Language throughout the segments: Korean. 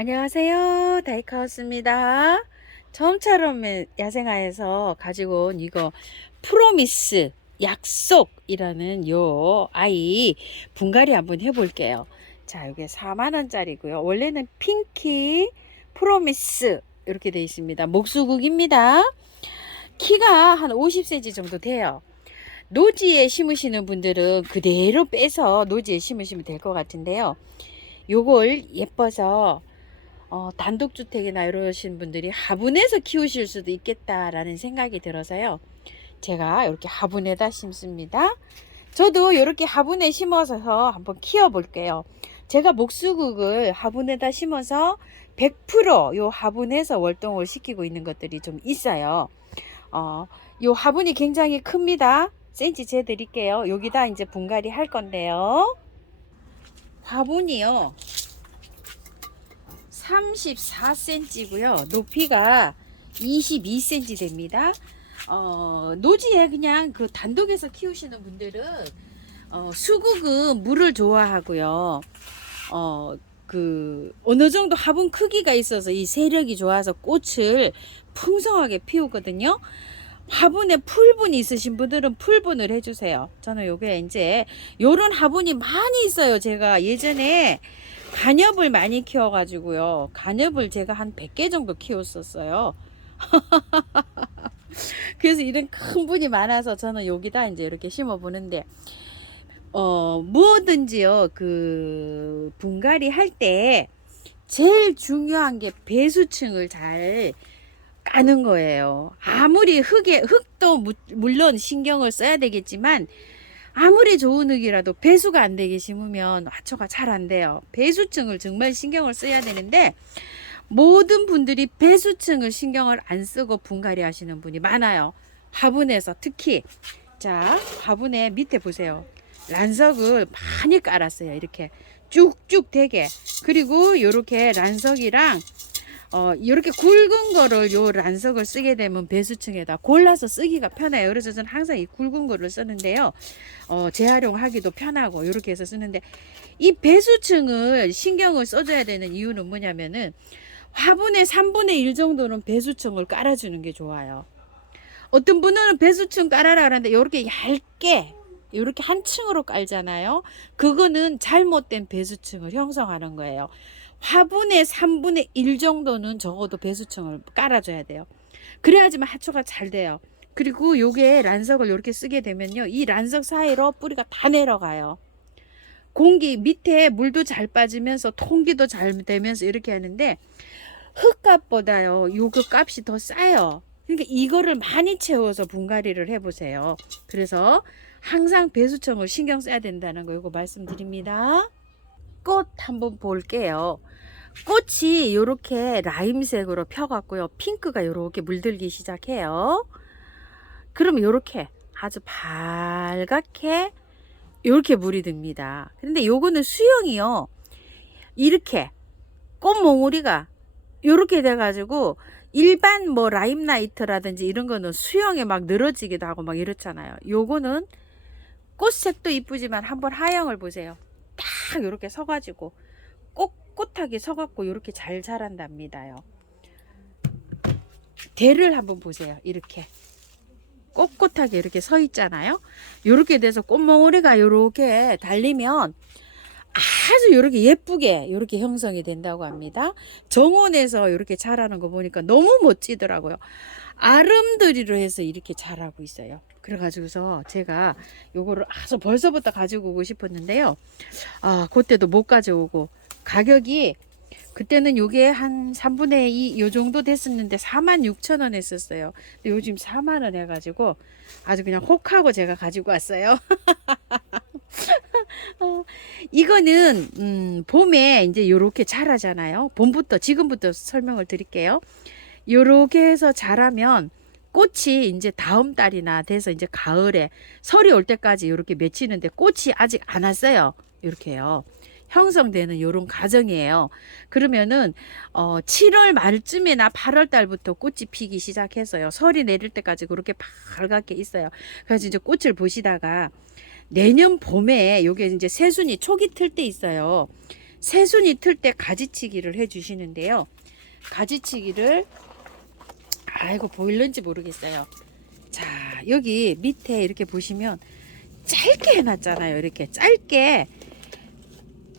안녕하세요. 다이카우스입니다. 처음처럼 야생화에서 가지고 온 이거 프로미스 약속이라는 요 아이 분갈이 한번 해볼게요. 자, 이게 4만원짜리고요. 원래는 핑키 프로미스 이렇게 되어 있습니다. 목수국입니다. 키가 한 50cm 정도 돼요. 노지에 심으시는 분들은 그대로 빼서 노지에 심으시면 될 것 같은데요. 요걸 예뻐서 단독주택이나 이러신 분들이 화분에서 키우실 수도 있겠다라는 생각이 들어서요. 제가 이렇게 화분에다 심습니다. 저도 이렇게 화분에 심어서 한번 키워 볼게요. 제가 목수국을 화분에다 심어서 100% 요 화분에서 월동을 시키고 있는 것들이 좀 있어요. 요 화분이 굉장히 큽니다. 센치 재드릴게요. 여기다 이제 분갈이 할 건데요. 화분이요. 34cm고요. 높이가 22cm 됩니다. 노지에 그냥 그 단독에서 키우시는 분들은 수국은 물을 좋아하고요. 어느 정도 화분 크기가 있어서 이 세력이 좋아서 꽃을 풍성하게 피우거든요. 화분에 풀분이 있으신 분들은 풀분을 해주세요. 저는 요게 이제 요런 화분이 많이 있어요. 제가 예전에 간엽을 많이 키워가지고요. 간엽을 제가 한 100개 정도 키웠었어요. 그래서 이런 큰 분이 많아서 저는 여기다 이제 이렇게 심어 보는데, 무엇든지요, 그, 분갈이 할 때 제일 중요한 게 배수층을 잘 까는 거예요. 아무리 흙도 물론 신경을 써야 되겠지만, 아무리 좋은 흙이라도 배수가 안 되게 심으면 화초가 잘 안 돼요. 배수층을 정말 신경을 써야 되는데, 모든 분들이 배수층을 신경을 안 쓰고 분갈이 하시는 분이 많아요. 화분에서 특히. 자, 화분에 밑에 보세요. 란석을 많이 깔았어요. 이렇게 쭉쭉 되게. 그리고 이렇게 란석이랑 이렇게 굵은 거를 요 란석을 쓰게 되면 배수층에다 골라서 쓰기가 편해요. 그래서 저는 항상 이 굵은 거를 쓰는데요. 재활용하기도 편하고 이렇게 해서 쓰는데, 이 배수층을 신경을 써줘야 되는 이유는 뭐냐면은 화분의 3분의 1 정도는 배수층을 깔아주는 게 좋아요. 어떤 분은 배수층 깔아라 하는데 이렇게 얇게 이렇게 한 층으로 깔잖아요. 그거는 잘못된 배수층을 형성하는 거예요. 화분의 3분의 1 정도는 적어도 배수층을 깔아줘야 돼요. 그래야지만 하초가 잘 돼요. 그리고 요게 란석을 이렇게 쓰게 되면요, 이 란석 사이로 뿌리가 다 내려가요. 공기 밑에 물도 잘 빠지면서 통기도 잘 되면서 이렇게 하는데, 흙값보다요 요거 값이 더 싸요. 그러니까 이거를 많이 채워서 분갈이를 해보세요. 그래서 항상 배수청을 신경 써야 된다는 거 요거 말씀드립니다. 꽃 한번 볼게요. 꽃이 요렇게 라임색으로 펴갖고요, 핑크가 요렇게 물들기 시작해요. 그러면 요렇게 아주 밝게 요렇게 물이 듭니다. 근데 요거는 수영이요, 이렇게 꽃몽우리가 요렇게 돼가지고, 일반 뭐 라임라이트라든지 이런 거는 수영에 막 늘어지기도 하고 막 이렇잖아요. 요거는 꽃색도 이쁘지만 한번 하영을 보세요. 딱 요렇게 서가지고 꼿꼿하게 서갖고 요렇게 잘 자란답니다요. 대를 한번 보세요. 이렇게 꼿꼿하게 이렇게 서 있잖아요. 요렇게 돼서 꽃몽우리가 요렇게 달리면 아주 이렇게 예쁘게 이렇게 형성이 된다고 합니다. 정원에서 이렇게 자라는 거 보니까 너무 멋지더라고요. 아름드리로 해서 이렇게 자라고 있어요. 그래가지고서 제가 요거를 아주 벌써부터 가지고 오고 싶었는데요. 그때도 못 가져오고, 가격이 그때는 요게 한 3분의 2 요 정도 됐었는데 46,000원 했었어요. 근데 요즘 4만원 해가지고 아주 그냥 혹하고 제가 가지고 왔어요. 이거는 봄에 이제 요렇게 자라잖아요. 봄부터, 지금부터 설명을 드릴게요. 요렇게 해서 자라면 꽃이 이제 다음 달이나 돼서 이제 가을에 설이 올 때까지 요렇게 맺히는데 꽃이 아직 안 왔어요. 요렇게요. 형성되는 요런 과정이에요. 그러면은 7월 말쯤이나 8월 달부터 꽃이 피기 시작해서요, 설이 내릴 때까지 그렇게 밝게 있어요. 그래서 이제 꽃을 보시다가 내년 봄에 요게 이제 새순이 초기 틀 때 있어요. 새순이 틀 때 가지치기를 해 주시는데요. 가지치기를 아이고 보일는지 모르겠어요. 자, 여기 밑에 이렇게 보시면 짧게 해놨잖아요. 이렇게 짧게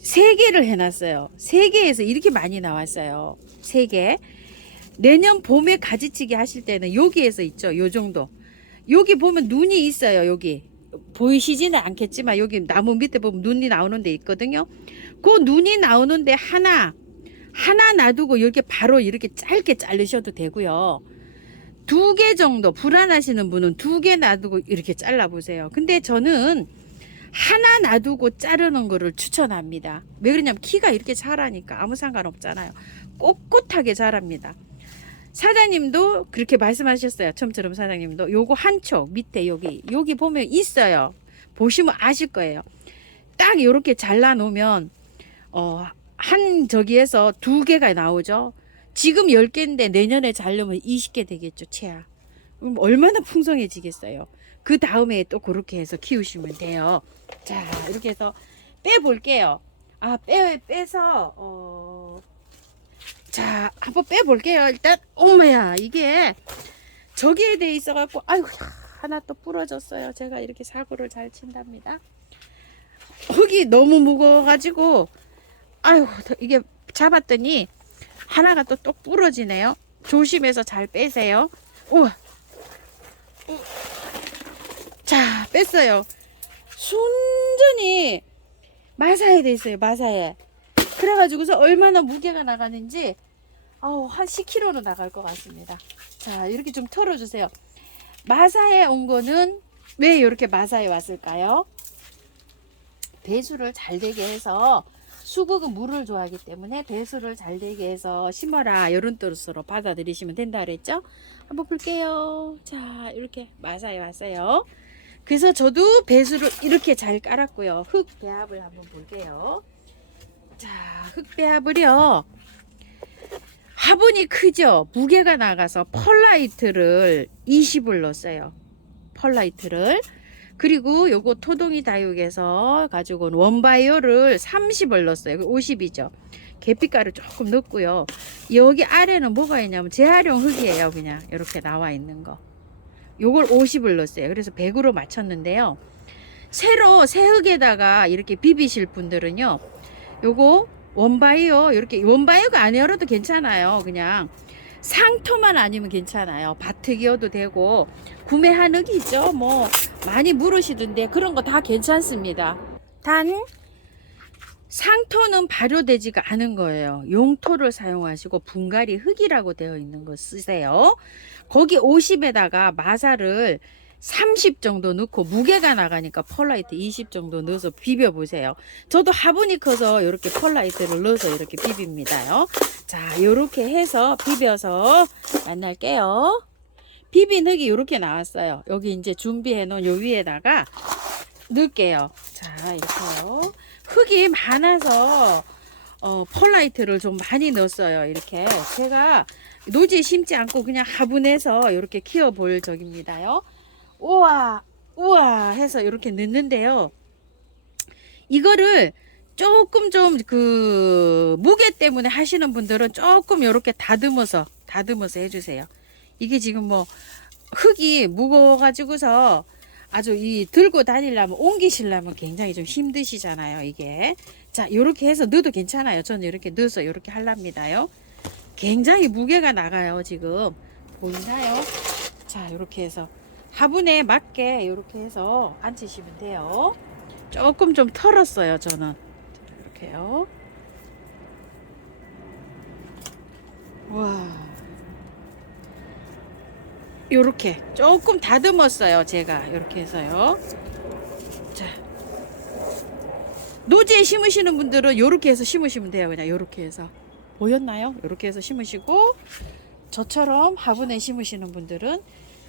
3개를 해놨어요. 3개에서 이렇게 많이 나왔어요. 3개. 내년 봄에 가지치기 하실 때는 여기에서 있죠. 요 정도. 여기 보면 눈이 있어요. 여기 보이시지는 않겠지만 여기 나무 밑에 보면 눈이 나오는 데 있거든요. 그 눈이 나오는데 하나 놔두고 이렇게 바로 이렇게 짧게 자르셔도 되고요. 2개 정도 불안하시는 분은 2개 놔두고 이렇게 잘라 보세요. 근데 저는 하나 놔두고 자르는 거를 추천합니다. 왜 그러냐면 키가 이렇게 자라니까 아무 상관없잖아요. 꼿꼿하게 자랍니다. 사장님도 그렇게 말씀하셨어요. 처음처럼 사장님도 요거 한 촉 밑에 여기 보면 있어요. 보시면 아실 거예요. 딱 이렇게 잘라 놓으면 한 저기에서 2개가 나오죠. 지금 10개인데 내년에 자르면 20개 되겠죠. 채야. 그럼 얼마나 풍성해지겠어요. 그 다음에 또 그렇게 해서 키우시면 돼요. 자, 이렇게 해서 빼볼게요. 빼서 자, 한번 빼볼게요. 일단 어머야, 이게 저기에 돼 있어갖고 아이고 하나 또 부러졌어요. 제가 이렇게 사고를 잘 친답니다. 흙이 너무 무거워가지고 아이고 이게 잡았더니 하나가 또 똑 부러지네요. 조심해서 잘 빼세요. 우와. 자, 뺐어요. 순전히 마사에 돼 있어요. 마사에. 그래가지고서 얼마나 무게가 나가는지 한 10kg는 나갈 것 같습니다. 자, 이렇게 좀 털어주세요. 마사에 온 거는 왜 이렇게 마사에 왔을까요? 배수를 잘 되게 해서 수국은 물을 좋아하기 때문에 배수를 잘 되게 해서 심어라 이런 뜻으로 받아들이시면 된다 그랬죠. 한번 볼게요. 자, 이렇게 마사에 왔어요. 그래서 저도 배수를 이렇게 잘 깔았고요. 흙 배합을 한번 볼게요. 자, 흙 배합을요. 화분이 크죠. 무게가 나가서 펄라이트를 20을 넣었어요. 펄라이트를. 그리고 요거 토동이 다육에서 가지고 온 원바이오를 30을 넣었어요. 50이죠. 계피가루 조금 넣고요. 여기 아래는 뭐가 있냐면 재활용 흙이에요. 그냥 이렇게 나와 있는 거. 요걸 50을 넣었어요. 그래서 100으로 맞췄는데요. 새로 새 흙에다가 이렇게 비비실 분들은요. 요거 원바이오 이렇게 원바이오가 아니어도 괜찮아요. 그냥 상토만 아니면 괜찮아요. 바트기어도 되고 구매한 흙이 있죠. 뭐 많이 물으시던데 그런 거 다 괜찮습니다. 단 상토는 발효되지가 않은 거예요. 용토를 사용하시고 분갈이 흙이라고 되어 있는 거 쓰세요. 거기 50에다가 마사를 30 정도 넣고 무게가 나가니까 펄라이트 20 정도 넣어서 비벼 보세요. 저도 화분이 커서 이렇게 펄라이트를 넣어서 이렇게 비빕니다요. 자, 이렇게 해서 비벼서 만날게요. 비빈 흙이 이렇게 나왔어요. 여기 이제 준비해 놓은 요 위에다가 넣을게요. 자, 이렇게요. 흙이 많아서 펄라이트를 좀 많이 넣었어요. 이렇게 제가 노지에 심지 않고 그냥 화분에서 이렇게 키워볼 적입니다요. 우와 우와 해서 이렇게 넣는데요. 이거를 조금 좀 그 무게 때문에 하시는 분들은 조금 이렇게 다듬어서 해주세요. 이게 지금 뭐 흙이 무거워 가지고서 아주 이 들고 다니려면 옮기시려면 굉장히 좀 힘드시잖아요. 이게 자 이렇게 해서 넣어도 괜찮아요. 저는 이렇게 넣어서 이렇게 하랍니다요. 굉장히 무게가 나가요. 지금 보이나요? 자 이렇게 해서 화분에 맞게 이렇게 해서 앉히시면 돼요. 조금 좀 털었어요. 저는 이렇게요. 와, 요렇게 조금 다듬었어요. 제가 이렇게 해서요. 자, 노지에 심으시는 분들은 요렇게 해서 심으시면 돼요. 그냥 요렇게 해서 보였나요? 요렇게 해서 심으시고 저처럼 화분에 심으시는 분들은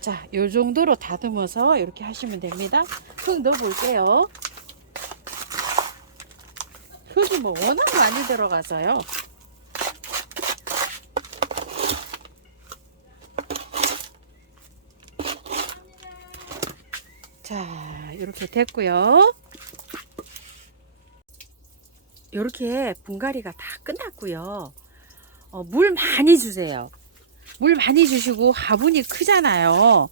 자, 요 정도로 다듬어서 이렇게 하시면 됩니다. 흙 넣어 볼게요. 흙이 뭐 워낙 많이 들어가서요. 자, 이렇게 됐고요. 이렇게 분갈이가 다 끝났고요. 물 많이 주세요. 물 많이 주시고 화분이 크잖아요.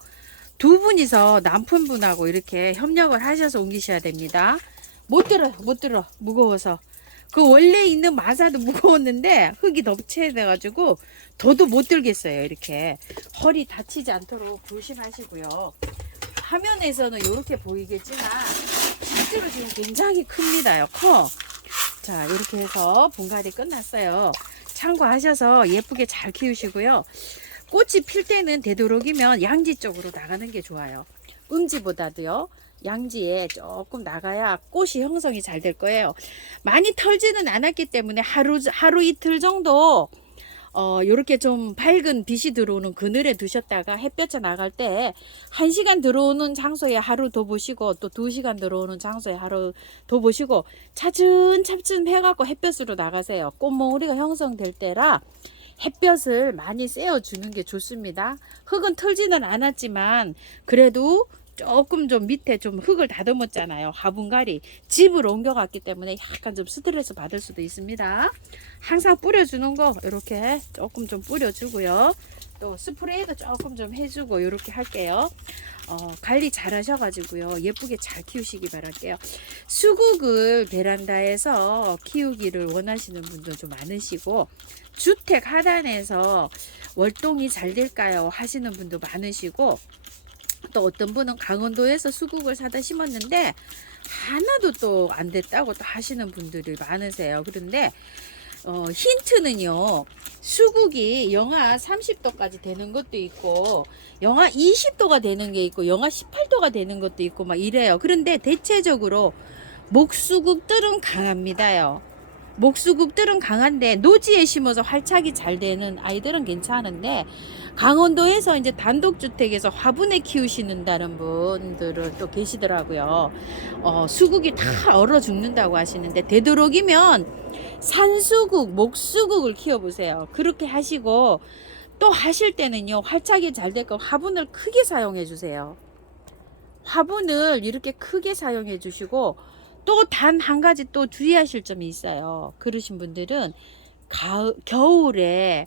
두 분이서 남편분하고 이렇게 협력을 하셔서 옮기셔야 됩니다. 못 들어 무거워서. 그 원래 있는 마사도 무거웠는데 흙이 덮쳐져가지고 더도 못 들겠어요. 이렇게 허리 다치지 않도록 조심하시고요. 화면에서는 이렇게 보이겠지만 실제로 지금 굉장히 큽니다. 커. 자, 이렇게 해서 분갈이 끝났어요. 참고하셔서 예쁘게 잘 키우시고요. 꽃이 필 때는 되도록이면 양지 쪽으로 나가는 게 좋아요. 음지보다도요. 양지에 조금 나가야 꽃이 형성이 잘 될 거예요. 많이 털지는 않았기 때문에 하루 이틀 정도 요렇게 좀 밝은 빛이 들어오는 그늘에 두셨다가 햇볕에 나갈 때 1시간 들어오는 장소에 하루 더 보시고 또 2시간 들어오는 장소에 하루 더 보시고 차츰차츰 해갖고 햇볕으로 나가세요. 꽃몽우리가 형성될 때라 햇볕을 많이 쐬어주는 게 좋습니다. 흙은 털지는 않았지만 그래도 조금 좀 밑에 좀 흙을 다듬었잖아요. 화분갈이 집으로 옮겨갔기 때문에 약간 좀 스트레스 받을 수도 있습니다. 항상 뿌려주는 거 이렇게 조금 좀 뿌려주고요. 또 스프레이도 조금 좀 해주고 이렇게 할게요. 관리 잘 하셔가지고요. 예쁘게 잘 키우시기 바랄게요. 수국을 베란다에서 키우기를 원하시는 분도 좀 많으시고 주택 하단에서 월동이 잘 될까요? 하시는 분도 많으시고 또 어떤 분은 강원도에서 수국을 사다 심었는데 하나도 또 안 됐다고 또 하시는 분들이 많으세요. 그런데 힌트는요. 수국이 영하 30도까지 되는 것도 있고 영하 20도가 되는 게 있고 영하 18도가 되는 것도 있고 막 이래요. 그런데 대체적으로 목수국들은 강합니다요. 목수국들은 강한데 노지에 심어서 활착이 잘 되는 아이들은 괜찮은데 강원도에서 이제 단독주택에서 화분에 키우시는다는 분들은 또 계시더라고요. 수국이 다 얼어 죽는다고 하시는데 되도록이면 산수국, 목수국을 키워보세요. 그렇게 하시고 또 하실 때는요. 활착이 잘 될 거 화분을 크게 사용해 주세요. 화분을 이렇게 크게 사용해 주시고 또 단 한 가지 또 주의하실 점이 있어요. 그러신 분들은 겨울에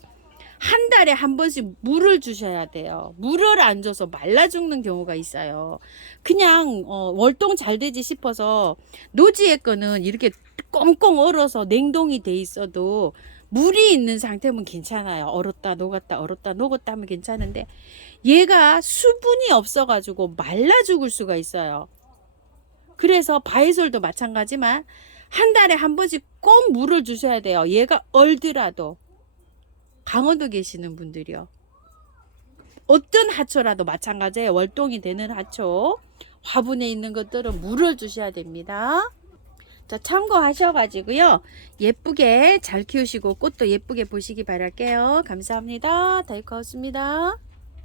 한 달에 한 번씩 물을 주셔야 돼요. 물을 안 줘서 말라 죽는 경우가 있어요. 그냥 월동 잘 되지 싶어서 노지의 거는 이렇게 꽁꽁 얼어서 냉동이 돼 있어도 물이 있는 상태면 괜찮아요. 얼었다 녹았다 얼었다 녹았다 하면 괜찮은데 얘가 수분이 없어가지고 말라 죽을 수가 있어요. 그래서 바이솔도 마찬가지만 한 달에 한 번씩 꼭 물을 주셔야 돼요. 얘가 얼더라도. 강원도 계시는 분들이요. 어떤 하초라도 마찬가지예요. 월동이 되는 하초. 화분에 있는 것들은 물을 주셔야 됩니다. 자, 참고하셔가지고요. 예쁘게 잘 키우시고 꽃도 예쁘게 보시기 바랄게요. 감사합니다. 다이커였습니다.